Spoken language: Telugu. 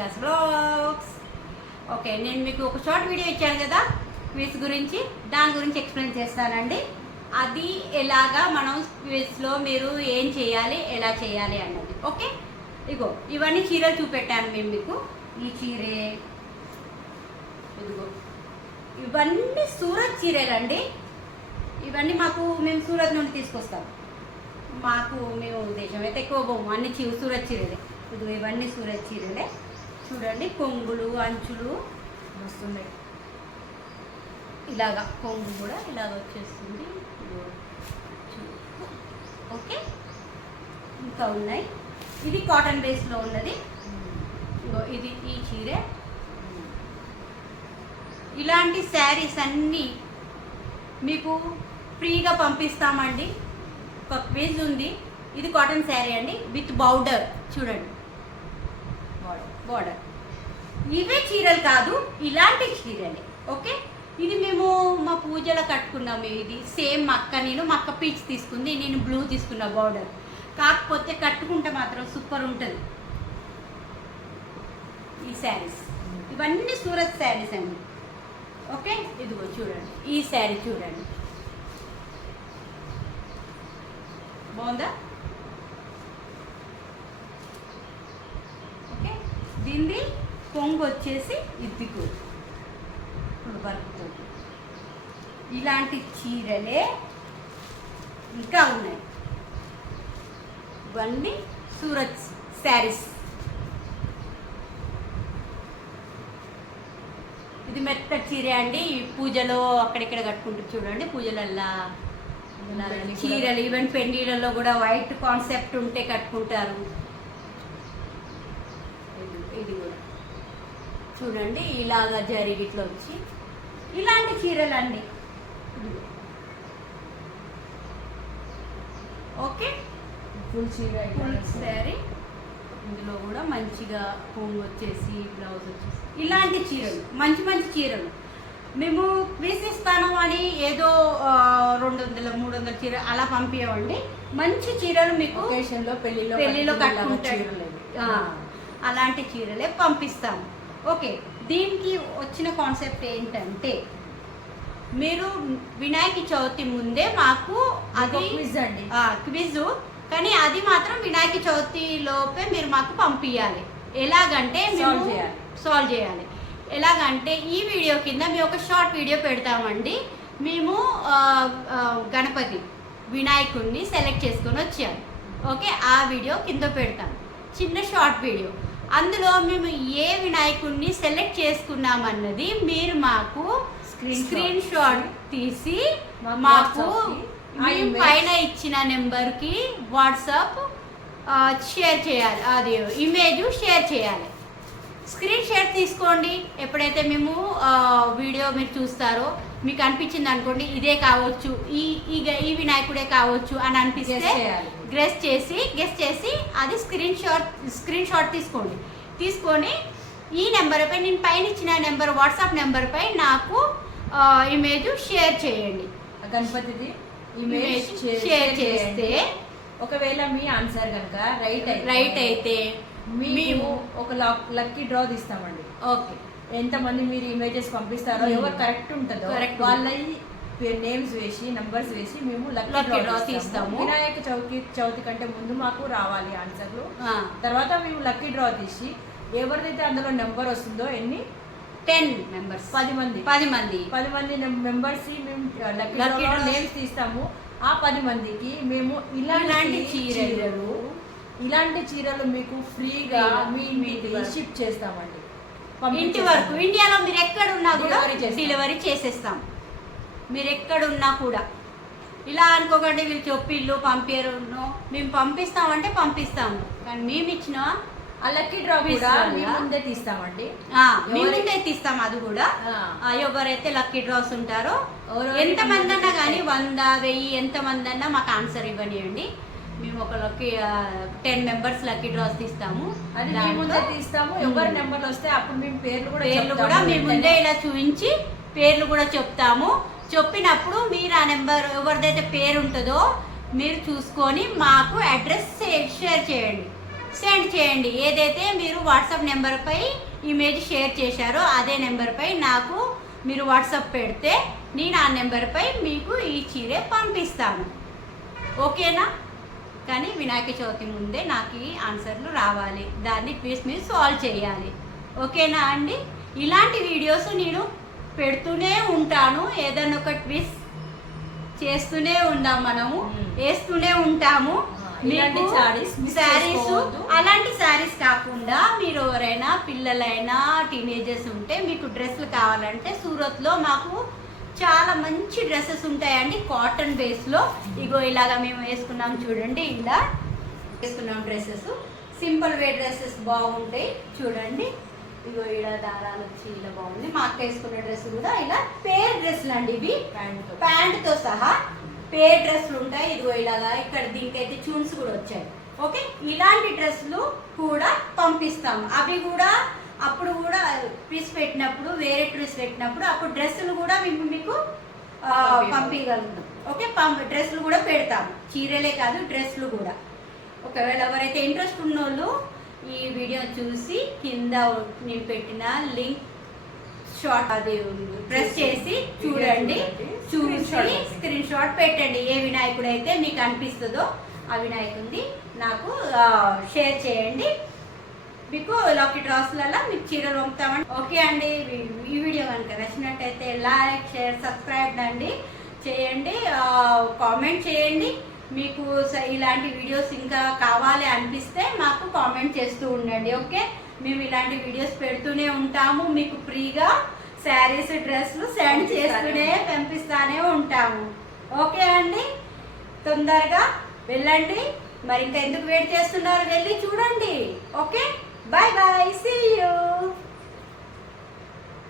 మల్లికాస్ వ్లాగ్స్. ఓకే, నేను మీకు ఒక షార్ట్ వీడియో ఇచ్చాను కదా క్విజ్ గురించి, దాని గురించి ఎక్స్ప్లెయిన్ చేస్తానండి. అది ఎలాగా మనం క్విజ్లో మీరు ఏం చేయాలి, ఎలా చేయాలి అన్నది. ఓకే, ఇగో ఇవన్నీ చీరలు చూపెట్టాను మేము మీకు. ఈ చీరే ఇదిగో, ఇవన్నీ సూరత్ చీరలండి. ఇవన్నీ మేము సూరత్ నుండి తీసుకొస్తాం. మేము దేశం అయితే ఎక్కువ పోము, అన్ని సూరత్ చీరలే. ఇదిగో ఇవన్నీ సూరత్ చీరలే. చూడండి, కొంగులు అంచులు వస్తున్నాయి. ఇలాగా కొంగు కూడా ఇలాగ వచ్చేస్తుంది. ఓకే, ఇంకా ఉన్నాయి. ఇది కాటన్ బేస్లో ఉన్నది. ఇది ఈ చీరే. ఇలాంటి శారీస్ అన్నీ మీకు ఫ్రీగా పంపిస్తామండి. ఒక క్విజ్ ఉంది. ఇది కాటన్ శారీ అండి విత్ బౌర్డర్. చూడండి, బార్డర్. ఇవే చీరలు కాదు, ఇలాంటి చీరలే. ఓకే, ఇది మేము మా పూజలో కట్టుకున్నాము. ఇది సేమ్ మా అక్క పీచ్ తీసుకుంది, నేను బ్లూ తీసుకున్నా బార్డర్. కాకపోతే కట్టుకుంటే మాత్రం సూపర్ ఉంటుంది ఈ శారీస్. ఇవన్నీ సూరత్ శారీస్ అండి. ఓకే, ఇదిగో చూడండి, ఈ శారీ చూడండి, బాగుందా? ఓకే, దీన్ని కొంగు వచ్చేసి ఇద్దికు వర్క్తో. ఇలాంటి చీరలే ఇంకా ఉన్నాయి. ఇవన్నీ సూరత్ శారీస్. ఇది మెత్త చీర అండి. పూజలో అక్కడిక్కడ కట్టుకుంటారు చూడండి. పూజలల్లా చీరలు, ఈవెన్ పెండిలలో కూడా వైట్ కాన్సెప్ట్ ఉంటే కట్టుకుంటారు. ఇది కూడా చూడండి, ఇలాగా జరిగిట్లో వచ్చి ఇలాంటి చీరలు అండి. ఓకే, ఫుల్ చీర, ఫుల్ శారీ. ఇందులో కూడా మంచిగా కొంగు వచ్చేసి, బ్లౌజ్ వచ్చేసి, ఇలాంటి చీరలు, మంచి మంచి చీరలు. మేము క్విజ్ ఇస్తాను అని ఏదో 200-300 చీర అలా పంపించండి. మంచి చీరలు మీకు పెళ్లిలో కట్టుకుంటారు, అలాంటి చీరలే పంపిస్తాము. ఓకే, దీనికి వచ్చిన కాన్సెప్ట్ ఏంటంటే, మీరు వినాయక చవితి ముందే మాకు అది క్విజ్, కానీ అది మాత్రం వినాయక చవితి లోపే మీరు మాకు పంపించాలి. ఎలాగంటే సాల్వ్ చేయాలి. ఎలాగంటే ఈ వీడియో కింద మేము ఒక షార్ట్ వీడియో పెడతామండి. మేము గణపతి వినాయకుడిని సెలెక్ట్ చేసుకొని వచ్చాము. ఓకే, ఆ వీడియో కింద పెడతాం, చిన్న షార్ట్ వీడియో. అందులో మేము ఏ వినాయకుడిని సెలెక్ట్ చేసుకున్నామన్నది మీరు మాకు స్క్రీన్ షాట్ తీసి మాకు మేము పైన ఇచ్చిన నెంబర్కి వాట్సాప్ షేర్ చేయాలి. అది ఇమేజ్ షేర్ చేయాలి. స్క్రీన్ షాట్ తీసుకోండి. ఎప్పుడైతే మేము వీడియో మీరు చూస్తారో మీకు అనిపించింది అనుకోండి, ఇదే కావచ్చు, ఈ వినాయకుడే కావచ్చు అని అనిపిస్తే గెస్ చేసి అది స్క్రీన్ షాట్ తీసుకొని ఈ నెంబర్పై, నేను పైన ఇచ్చిన నెంబర్ వాట్సాప్ నెంబర్పై నాకు ఇమేజ్ షేర్ చేయండి. గణపతిది ఇమేజ్ షేర్ చేస్తే ఒకవేళ మీ ఆన్సర్ కనుక రైట్ అయితే మేము ఒక లక్కీ డ్రా తీస్తామండి. ఓకే, ఎంతమంది మీరు ఇమేజెస్ పంపిస్తారో, ఎవరు కరెక్ట్ ఉంటుందో వాళ్ళ నేమ్స్ వేసి నంబర్స్ వేసి మేము లక్కీ డ్రా తీస్తాము. వినాయక చవితి కంటే ముందు మాకు రావాలి ఆన్సర్లు. తర్వాత మేము లక్కీ డ్రా తీసి ఎవరిదైతే అందులో నెంబర్ వస్తుందో 10 మెంబర్స్, 10 మంది మెంబర్స్ మేము లక్కీ డ్రా నేమ్స్ తీస్తాము. ఆ 10 మందికి మేము ఇలాంటి చీరలు మీకు ఫ్రీగా మీ ఇంటికి షిప్ చేస్తామండి. ఇంటి వరకు ఇండియాలో మీరు ఎక్కడున్నా కూడా డెలివరీ చేసేస్తాం. మీరు ఎక్కడున్నా కూడా ఇలా అనుకోకండి, వీళ్ళు చెప్పిళ్ళు పంపారు. మేము పంపిస్తామంటే పంపిస్తాము, కానీ మేము ఇచ్చిన ఆ లక్కీ డ్రా కూడా ముందే తీస్తామండి. ముందే తీస్తాం. అది కూడా ఎవరైతే లక్కీ డ్రాస్ ఉంటారో, ఎంతమంది అన్నా కానీ 100, 1000 ఎంతమంది అన్నా మాకు ఆన్సర్ ఇవ్వనివ్వండి. మేము ఒక 10 మెంబర్స్ లక్కీ డ్రాస్ తీస్తాము. అది ముందే తీస్తాము. ఎవరి నెంబర్లు వస్తే అప్పుడు మేము పేర్లు కూడా మేము ముందే ఇలా చూపించి పేర్లు కూడా చెప్తాము. చెప్పినప్పుడు మీరు ఆ నెంబర్ ఎవరిదైతే పేరు ఉంటుందో మీరు చూసుకొని మాకు అడ్రస్ షేర్ చేయండి. సెండ్ చేయండి. ఏదైతే మీరు వాట్సాప్ నెంబర్పై ఇమేజ్ షేర్ చేశారో అదే నెంబర్పై నాకు మీరు వాట్సాప్ పెడితే నేను ఆ నెంబర్పై మీకు ఈ చీర పంపిస్తాను. ఓకేనా? కానీ వినాయక చవితి ముందే నాకు ఈ ఆన్సర్లు రావాలి, దాన్ని ప్లీజ్ మీరు సాల్వ్ చేయాలి. ఓకేనా అండి? ఇలాంటి వీడియోస్ నేను పెడుతూనే ఉంటాను. ఏదైనా ఒక ట్విస్ట్ చేస్తూనే ఉందాం, మనము వేస్తూనే ఉంటాము. శారీస్ అలాంటి శారీస్ కాకుండా మీరు ఎవరైనా పిల్లలైనా టీనేజర్స్ ఉంటే మీకు డ్రెస్సులు కావాలంటే సూరత్లో మాకు చాలా మంచి డ్రెస్సెస్ ఉంటాయండి, కాటన్ బేస్లో. ఇగో ఇలాగా మేము వేసుకున్నాం చూడండి, ఇలా వేసుకున్నాం డ్రెస్సెస్, సింపుల్ వే డ్రెస్సెస్ బాగుంటాయి చూడండి. ఇగో ఇలా దారాలు వచ్చి ఇలా బాగుంది. మా అక్క వేసుకున్న డ్రెస్ కూడా ఇలా పేర్ డ్రెస్సులు అండి, ఇవి ప్యాంట్తో సహా పేర్ డ్రెస్సులు ఉంటాయి. ఇదిగో ఇలాగా ఇక్కడ దీనికైతే చూన్స్ కూడా వచ్చాయి. ఓకే, ఇలాంటి డ్రెస్సులు కూడా పంపిస్తాము. అవి కూడా అప్పుడు కూడా ట్విస్ట్ పెట్టినప్పుడు, వేరే ట్విస్ట్ పెట్టినప్పుడు అప్పుడు డ్రెస్సులు కూడా మేము మీకు పంపించగలుగుతాం. ఓకే, డ్రెస్సులు కూడా పెడతాము, చీరలే కాదు డ్రెస్సులు కూడా. ఒకవేళ ఎవరైతే ఇంట్రెస్ట్ ఉన్నోళ్ళు ఈ వీడియో చూసి కింద నేను పెట్టిన లింక్ షాట్ అది ప్రెస్ చేసి చూడండి, చూసి స్క్రీన్ షాట్ పెట్టండి. ఏ వినాయకుడు అయితే మీకు అనిపిస్తుందో ఆ వినాయకుడిని నాకు షేర్ చేయండి. మీకు లాకెట్ డ్రాస్లలో మీకు చీరలు పంపుతామండి. ఓకే అండి, ఈ వీడియో కనుక నచ్చినట్టయితే లైక్, షేర్, సబ్స్క్రైబ్ అండి చేయండి, కామెంట్ చేయండి. మీకు ఇలాంటి వీడియోస్ ఇంకా కావాలి అనిపిస్తే మాకు కామెంట్ చేస్తూ ఉండండి. ఓకే, మేము ఇలాంటి వీడియోస్ పెడుతూనే ఉంటాము, మీకు ఫ్రీగా శారీస్, డ్రెస్లు సెండ్ చేస్తూనే పంపిస్తూనే ఉంటాము. ఓకే అండి, తొందరగా వెళ్ళండి. మరి ఇంకా ఎందుకు వెయిట్ చేస్తున్నారు? వెళ్ళి చూడండి.